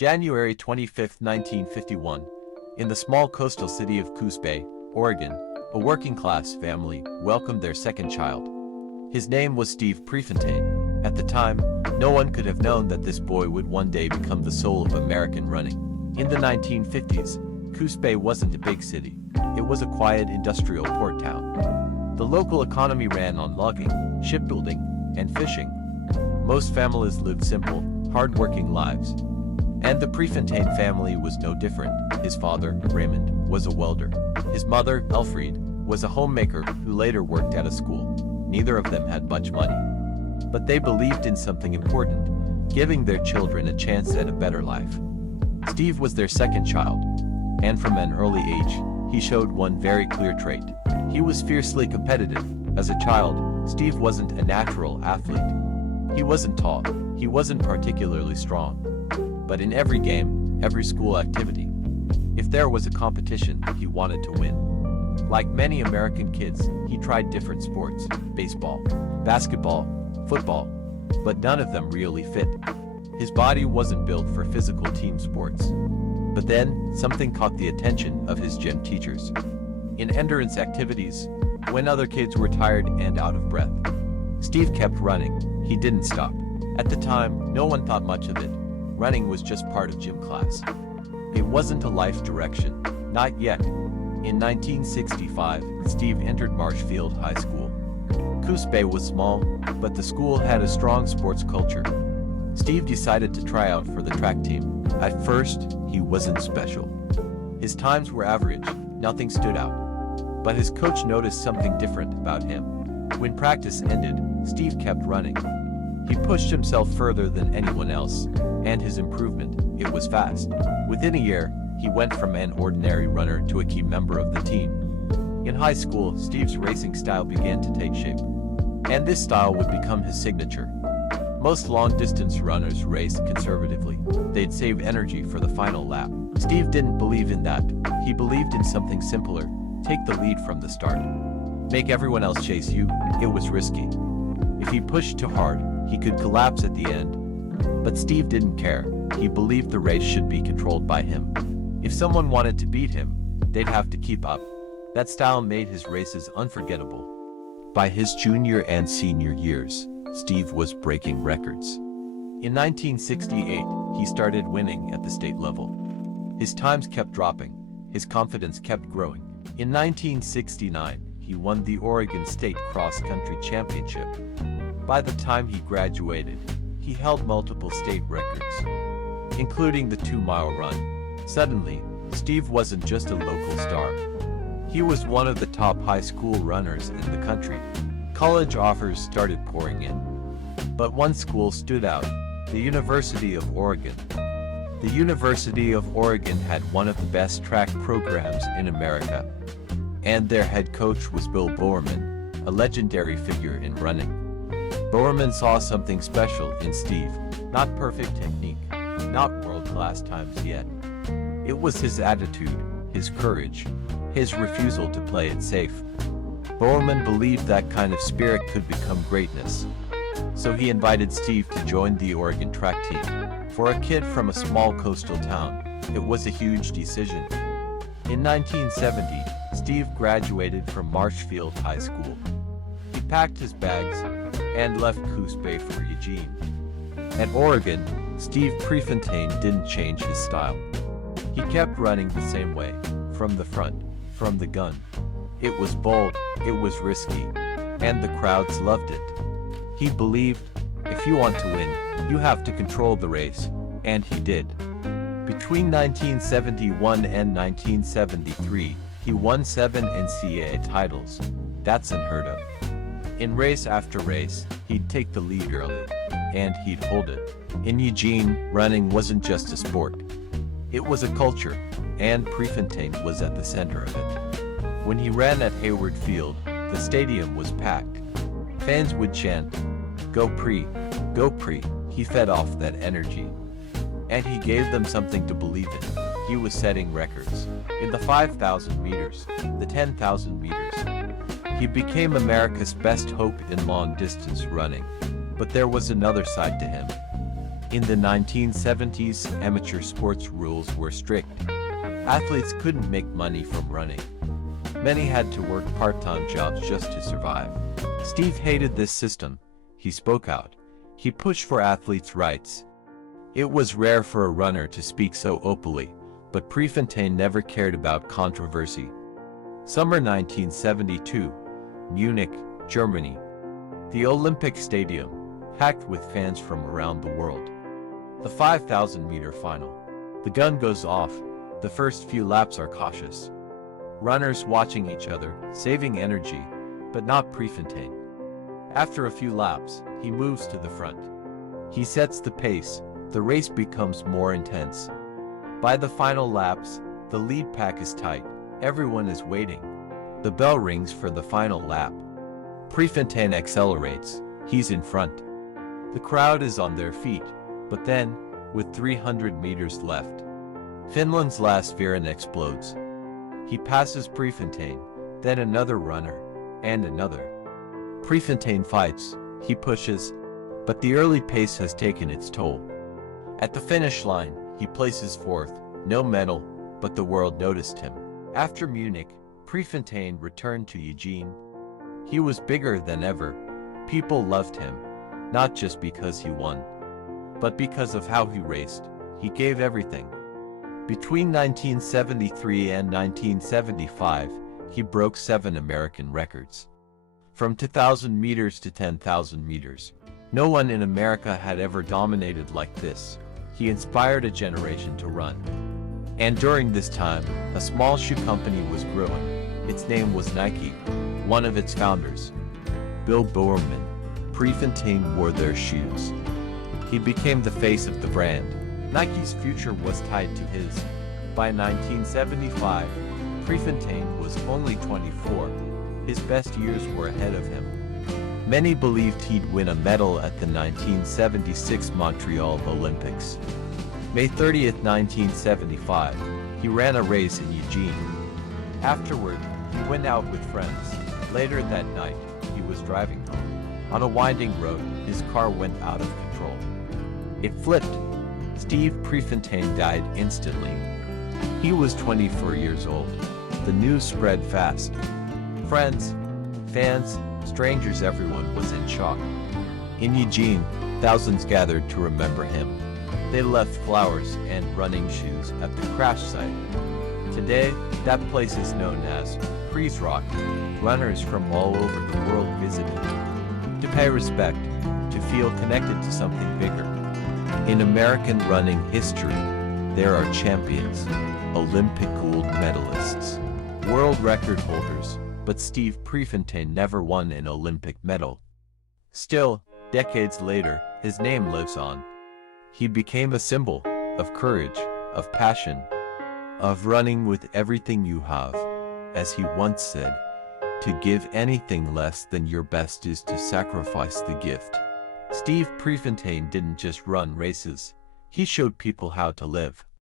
January 25, 1951, in the small coastal city of Coos Bay, Oregon, a working-class family welcomed their second child. His name was Steve Prefontaine. At the time, no one could have known that this boy would one day become the soul of American running. In the 1950s, Coos Bay wasn't a big city. It was a quiet industrial port town. The local economy ran on logging, shipbuilding, and fishing. Most families lived simple, hard-working lives. And the Prefontaine family was no different. His father, Raymond, was a welder. His mother, Elfriede, was a homemaker who later worked at a school. Neither of them had much money. But they believed in something important, giving their children a chance at a better life. Steve was their second child, and from an early age, he showed one very clear trait. He was fiercely competitive. As a child, Steve wasn't a natural athlete. He wasn't tall, he wasn't particularly strong. But in every game, every school activity, if there was a competition, he wanted to win. Like many American kids, he tried different sports, baseball, basketball, football, but none of them really fit. His body wasn't built for physical team sports. But then, something caught the attention of his gym teachers. In endurance activities, when other kids were tired and out of breath, Steve kept running. He didn't stop. At the time, no one thought much of it. Running was just part of gym class. It wasn't a life direction, not yet. In 1965, Steve entered Marshfield High School. Coos Bay was small, but the school had a strong sports culture. Steve decided to try out for the track team. At first, he wasn't special. His times were average, nothing stood out. But his coach noticed something different about him. When practice ended, Steve kept running. He pushed himself further than anyone else, and his improvement, it was fast. Within a year, he went from an ordinary runner to a key member of the team. In high school, Steve's racing style began to take shape, and this style would become his signature. Most long-distance runners raced conservatively. They'd save energy for the final lap. Steve didn't believe in that. He believed in something simpler: take the lead from the start. Make everyone else chase you. It was risky. If he pushed too hard, he could collapse at the end. But Steve didn't care. He believed the race should be controlled by him. If someone wanted to beat him, they'd have to keep up. That style made his races unforgettable. By his junior and senior years, Steve was breaking records. In 1968, he started winning at the state level. His times kept dropping. His confidence kept growing. In 1969, he won the Oregon State Cross Country Championship. By the time he graduated, he held multiple state records, including the 2-mile run. Suddenly, Steve wasn't just a local star. He was one of the top high school runners in the country. College offers started pouring in. But one school stood out: the University of Oregon. The University of Oregon had one of the best track programs in America. And their head coach was Bill Bowerman, a legendary figure in running. Bowerman saw something special in Steve. Not perfect technique, not world-class times yet. It was his attitude, his courage, his refusal to play it safe. Bowerman believed that kind of spirit could become greatness. So he invited Steve to join the Oregon track team. For a kid from a small coastal town, it was a huge decision. In 1970, Steve graduated from Marshfield High School. He packed his bags and left Coos Bay for Eugene. At Oregon, Steve Prefontaine didn't change his style. He kept running the same way, from the front, from the gun. It was bold, it was risky, and the crowds loved it. He believed, if you want to win, you have to control the race, and he did. Between 1971 and 1973, he won 7 NCAA titles. That's unheard of. In race after race, he'd take the lead early, and he'd hold it. In Eugene, running wasn't just a sport. It was a culture, and Prefontaine was at the center of it. When he ran at Hayward Field, the stadium was packed. Fans would chant, "Go Pre, go Pre." He fed off that energy. And he gave them something to believe in. He was setting records. In the 5,000 meters, the 10,000 meters. He became America's best hope in long-distance running. But there was another side to him. In the 1970s, amateur sports rules were strict. Athletes couldn't make money from running. Many had to work part-time jobs just to survive. Steve hated this system. He spoke out. He pushed for athletes' rights. It was rare for a runner to speak so openly, but Prefontaine never cared about controversy. Summer 1972, Munich, Germany. The Olympic Stadium, packed with fans from around the world. The 5,000-meter final. The gun goes off. The first few laps are cautious. Runners watching each other, saving energy, but not Prefontaine. After a few laps, he moves to the front. He sets the pace. The race becomes more intense. By the final laps, the lead pack is tight. Everyone is waiting. The bell rings for the final lap. Prefontaine accelerates. He's in front. The crowd is on their feet. But then, with 300 meters left, Finland's last Viren explodes. He passes Prefontaine, then another runner, and another. Prefontaine fights, he pushes, but the early pace has taken its toll. At the finish line, he places fourth, no medal, but the world noticed him. After Munich, Prefontaine returned to Eugene. He was bigger than ever. People loved him, not just because he won, but because of how he raced. He gave everything. Between 1973 and 1975, he broke 7 American records. From 2,000 meters to 10,000 meters. No one in America had ever dominated like this. He inspired a generation to run. And during this time, a small shoe company was growing. Its name was Nike. One of its founders, Bill Bowerman, Prefontaine wore their shoes. He became the face of the brand. Nike's future was tied to his. By 1975, Prefontaine was only 24. His best years were ahead of him. Many believed he'd win a medal at the 1976 Montreal Olympics. May 30, 1975, he ran a race in Eugene. Afterward, he went out with friends. Later that night, he was driving home. On a winding road, his car went out of control. It flipped. Steve Prefontaine died instantly. He was 24 years old. The news spread fast. Friends, fans, strangers, everyone was in shock. In Eugene, thousands gathered to remember him. They left flowers and running shoes at the crash site. Today, that place is known as Freeze Rock. Runners from all over the world visited to pay respect, to feel connected to something bigger. In American running history, there are champions, Olympic gold medalists, world record holders, but Steve Prefontaine never won an Olympic medal. Still, decades later, his name lives on. He became a symbol of courage, of passion, of running with everything you have. As he once said, to give anything less than your best is to sacrifice the gift. Steve Prefontaine didn't just run races, he showed people how to live.